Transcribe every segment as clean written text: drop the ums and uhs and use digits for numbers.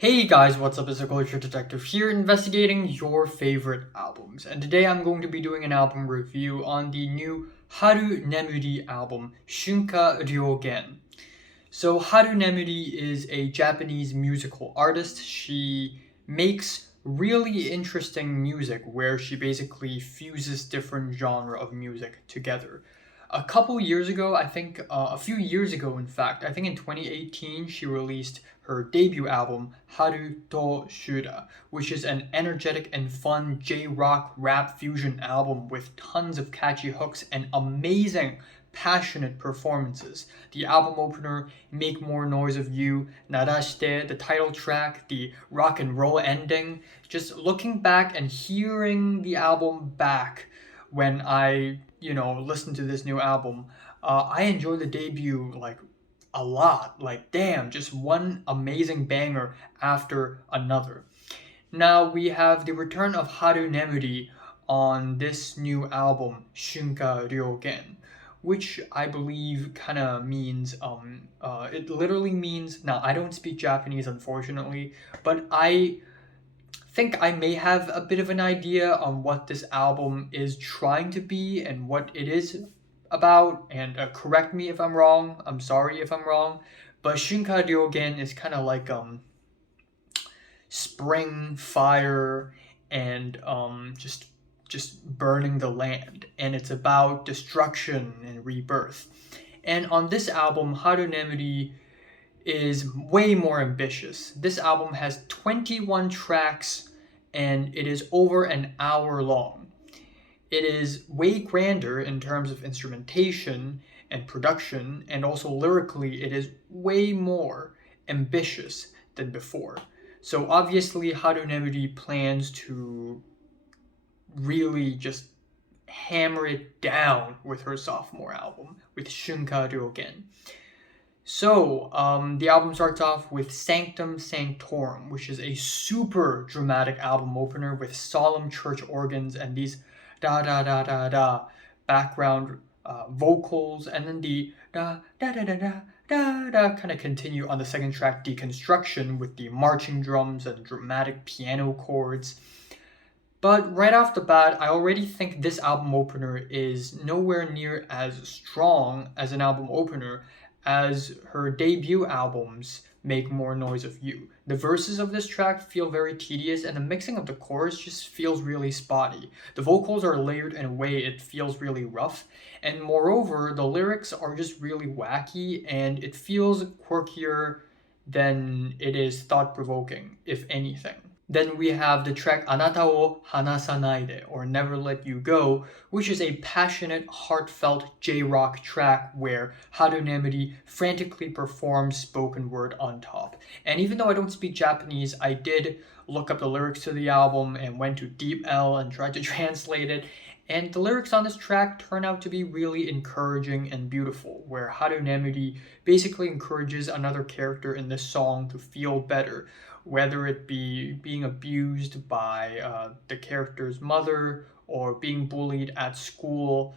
Hey guys, what's up? It's a Culture Detective here, investigating your favorite albums. And today I'm going to be doing an album review on the new Haru Nemuri album, Shunka Ryougen. So Haru Nemuri is a Japanese musical artist. She makes really interesting music where she basically fuses different genre of music together. A couple years ago, a few years ago in fact, I think in 2018, she released her debut album, Haru Suru, which is an energetic and fun J-rock rap fusion album with tons of catchy hooks and amazing passionate performances. The album opener, Make More Noise of You, Narashite, the title track, the rock and roll ending. Just looking back and hearing the album back when I, listen to this new album, I enjoy the debut a lot. Like, damn, just one amazing banger after another. Now we have the return of Haru Nemuri on this new album, Shunka Ryougen, which I believe kind of means, it literally means, now I don't speak Japanese unfortunately, but I think I may have a bit of an idea on what this album is trying to be and what it is about, and correct me if I'm wrong. I'm sorry if I'm wrong, but Shunka Ryougen is kind of like spring fire and just burning the land, and it's about destruction and rebirth. And on this album, Haru Nemuri is way more ambitious. This album has 21 tracks and it is over an hour long. It is way grander in terms of instrumentation and production, and also lyrically, it is way more ambitious than before. So obviously, Haru Nemuri plans to really just hammer it down with her sophomore album, with Shunka Ryougen. So, the album starts off with Sanctum Sanctorum, which is a super dramatic album opener with solemn church organs and these da da da da da background vocals, and then the da da da da da da da kind of continue on the second track, Deconstruction, with the marching drums and dramatic piano chords. But right off the bat, I already think this album opener is nowhere near as strong as an album opener as her debut albums, Make More Noise of You. The verses of this track feel very tedious, and the mixing of the chorus just feels really spotty. The vocals are layered in a way it feels really rough, and moreover, the lyrics are just really wacky, and it feels quirkier than it is thought-provoking, if anything. Then we have the track "あなたを離さないで," or Never Let You Go, which is a passionate, heartfelt J-rock track where Haru Nemuri frantically performs spoken word on top. And even though I don't speak Japanese, I did look up the lyrics to the album and went to Deep L and tried to translate it. And the lyrics on this track turn out to be really encouraging and beautiful, where Haru Nemuri basically encourages another character in this song to feel better, whether it be being abused by the character's mother or being bullied at school.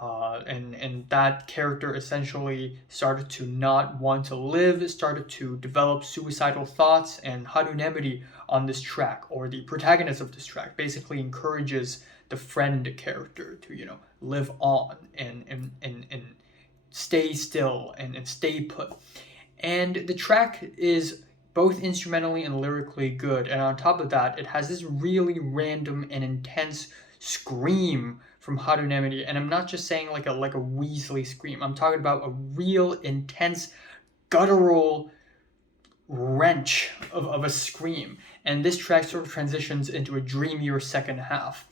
And that character essentially started to not want to live, started to develop suicidal thoughts, and Haru Nemuri on this track, or the protagonist of this track, basically encourages the friend character to, live on and stay still and stay put. And the track is both instrumentally and lyrically good, and on top of that, it has this really random and intense scream from Haru Nemuri, and I'm not just saying like a Weasley scream. I'm talking about a real intense guttural wrench of a scream, and this track sort of transitions into a dreamier second half.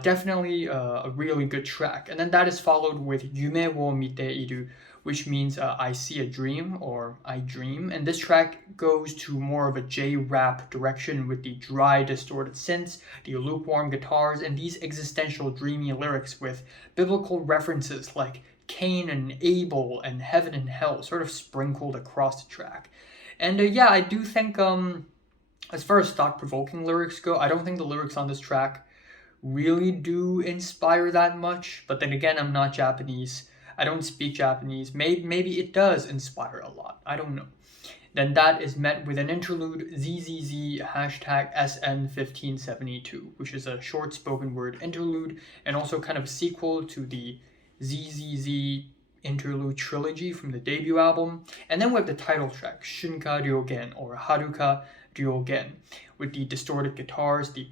Definitely a really good track. And then that is followed with Yume wo mite iru, which means I see a dream, or I dream. And this track goes to more of a J-rap direction with the dry, distorted synths, the lukewarm guitars, and these existential, dreamy lyrics with biblical references like Cain and Abel and heaven and hell sort of sprinkled across the track. And I do think, as far as thought-provoking lyrics go, I don't think the lyrics on this track really do inspire that much. But then again, I'm not Japanese. I don't speak Japanese. Maybe it does inspire a lot. I don't know. then that is met with an interlude ZZZ hashtag SN1572, which is a short spoken word interlude and also kind of a sequel to the ZZZ interlude trilogy from the debut album. And then we have the title track, Shunka Ryougen or Haruka Ryougen, with the distorted guitars, the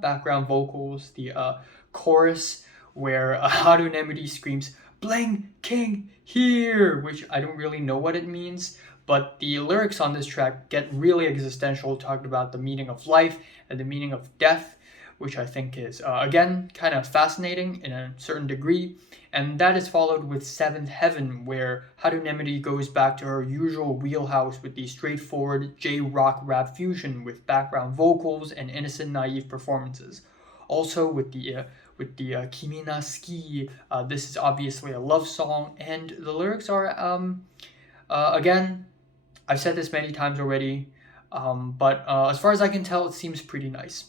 background vocals, the chorus where Haru Nemuri screams, "Bling King here," which I don't really know what it means, but the lyrics on this track get really existential, talking about the meaning of life and the meaning of death, which I think is, again, kind of fascinating in a certain degree. And that is followed with Seventh Heaven, where Haru Nemuri goes back to her usual wheelhouse with the straightforward J-rock rap fusion with background vocals and innocent, naive performances. Also with the Kimi na Suki, this is obviously a love song, and the lyrics are, again, I've said this many times already, but as far as I can tell, it seems pretty nice.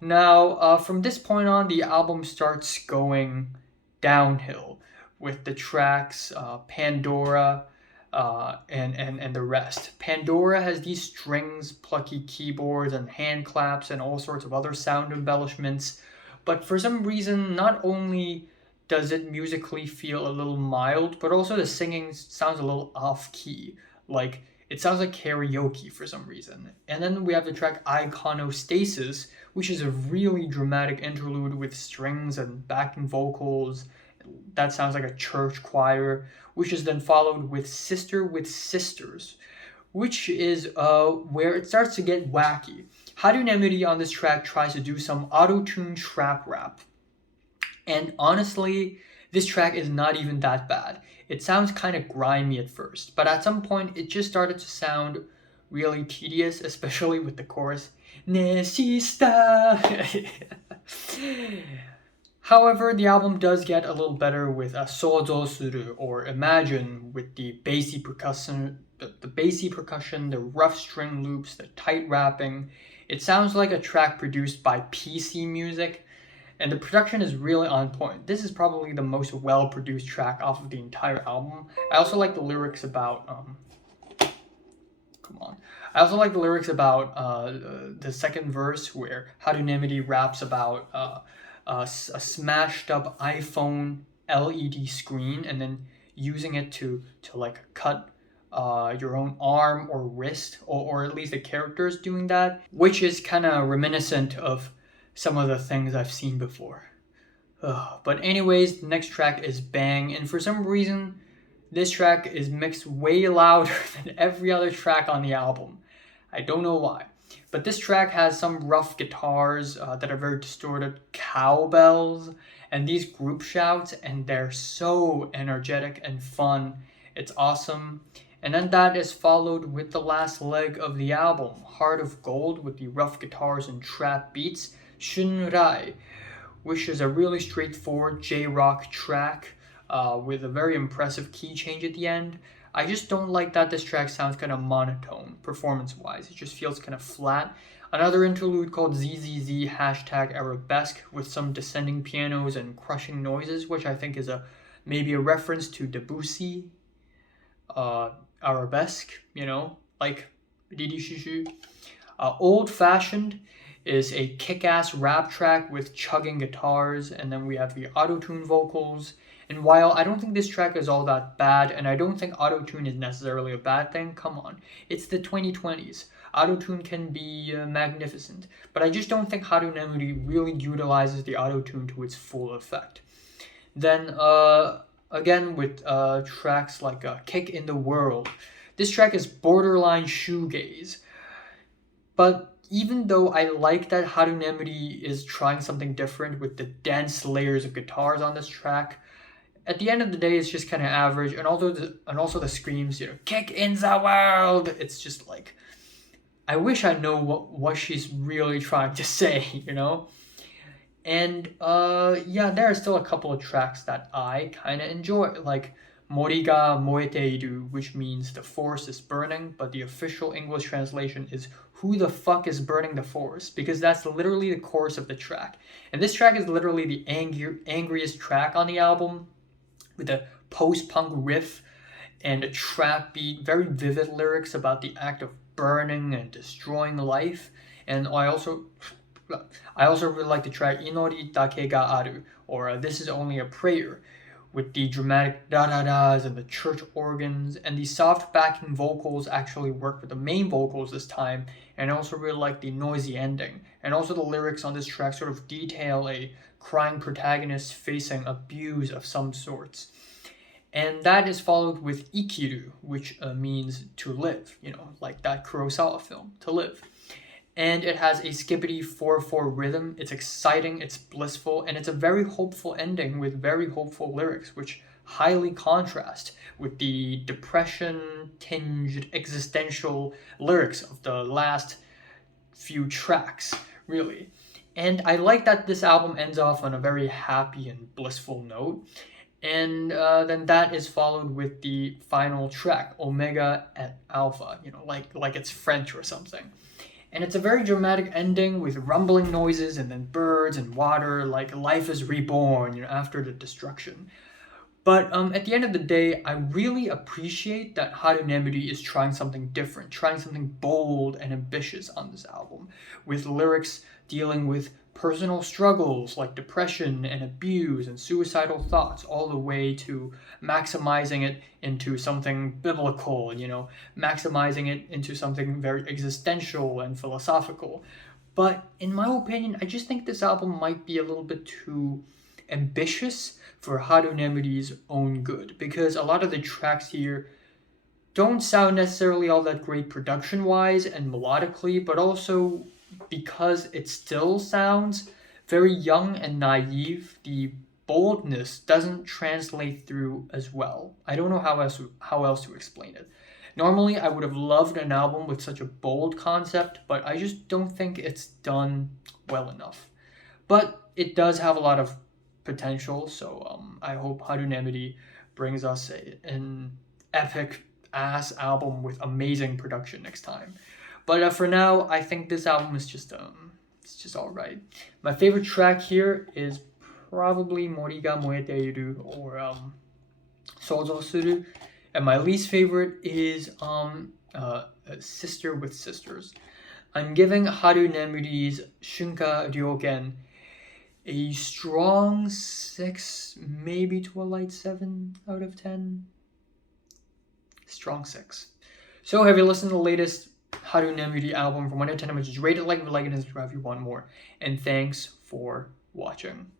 Now, from this point on, the album starts going downhill with the tracks Pandora and the rest. Pandora has these strings, plucky keyboards, and hand claps, and all sorts of other sound embellishments. But for some reason, not only does it musically feel a little mild, but also the singing sounds a little off-key. Like, it sounds like karaoke for some reason. And then we have the track Iconostasis, which is a really dramatic interlude with strings and backing vocals. That sounds like a church choir, which is then followed with Sister with Sisters, which is where it starts to get wacky. Haru Nemuri on this track tries to do some auto-tune trap rap. And honestly, this track is not even that bad. It sounds kind of grimy at first, but at some point it just started to sound really tedious, especially with the chorus, "Ne shista." However, the album does get a little better with Souzou Suru, or Imagine, with the bassy percussion, the rough string loops, the tight rapping. It sounds like a track produced by PC Music, and the production is really on point. This is probably the most well-produced track off of the entire album. I also like the lyrics about, the second verse where Haru Nemuri raps about a smashed up iPhone LED screen and then using it to like cut your own arm or wrist, or at least the characters doing that, which is kind of reminiscent of some of the things I've seen before. But anyways, the next track is Bang, and for some reason, this track is mixed way louder than every other track on the album. I don't know why. But this track has some rough guitars that are very distorted, cowbells, and these group shouts, and they're so energetic and fun. It's awesome. And then that is followed with the last leg of the album, Heart of Gold, with the rough guitars and trap beats, Shunrai, which is a really straightforward J-rock track with a very impressive key change at the end. I just don't like that this track sounds kind of monotone, performance-wise. It just feels kind of flat. Another interlude called ZZZ hashtag Arabesque with some descending pianos and crushing noises, which I think is maybe a reference to Debussy, Arabesque, like Didi Shishu. Old Fashioned is a kick-ass rap track with chugging guitars, and then we have the auto-tune vocals. And while I don't think this track is all that bad, and I don't think auto-tune is necessarily a bad thing, come on, it's the 2020s. Auto-tune can be magnificent, but I just don't think Haru Nemuri really utilizes the auto-tune to its full effect. Then, again, with tracks like Kick in the World, this track is borderline shoegaze. But even though I like that Haru Nemuri is trying something different with the dense layers of guitars on this track, at the end of the day, it's just kind of average. And also the screams, "Kick in the world." It's just like, I wish I know what she's really trying to say, And there are still a couple of tracks that I kind of enjoy, like Mori ga燃えている, which means the forest is burning, but the official English translation is "Who the fuck is burning the forest?" because that's literally the chorus of the track. And this track is literally the angriest track on the album, with a post-punk riff and a trap beat, very vivid lyrics about the act of burning and destroying life. And I also really like the track Inori dake ga aru, or This is Only a Prayer, with the dramatic da-da-das and the church organs, and the soft backing vocals actually work with the main vocals this time. And I also really like the noisy ending. And also the lyrics on this track sort of detail a crying protagonist facing abuse of some sorts. And that is followed with ikiru, which means to live, like that Kurosawa film, To Live. And it has a skippity 4/4 rhythm. It's exciting, it's blissful, and it's a very hopeful ending with very hopeful lyrics, which highly contrast with the depression-tinged existential lyrics of the last few tracks, really. And I like that this album ends off on a very happy and blissful note. And then that is followed with the final track, Omega and Alpha, like it's French or something. And it's a very dramatic ending with rumbling noises and then birds and water, like life is reborn, after the destruction. But at the end of the day, I really appreciate that Haru Nemuri is trying something different, trying something bold and ambitious on this album, with lyrics dealing with personal struggles like depression and abuse and suicidal thoughts, all the way to maximizing it into something biblical and, maximizing it into something very existential and philosophical. But in my opinion, I just think this album might be a little bit too ambitious for Haru Nemuri's own good, because a lot of the tracks here don't sound necessarily all that great production-wise and melodically, but also because it still sounds very young and naive, the boldness doesn't translate through as well. I don't know how else to explain it. Normally, I would have loved an album with such a bold concept, but I just don't think it's done well enough. But it does have a lot of potential, so I hope Haru Nemuri brings us an epic ass album with amazing production next time. But for now, I think this album is just alright. My favorite track here is probably Mori ga Moete Iru, or Souzou Suru. And my least favorite is Sister with Sisters. I'm giving Haru Nemuri's Shunka Ryougen a strong 6, maybe to a light 7 out of 10. Strong 6. So have you listened to the latest Haru Nemuri album from 1 to 10, which is rated like, and subscribe if you want more. And thanks for watching.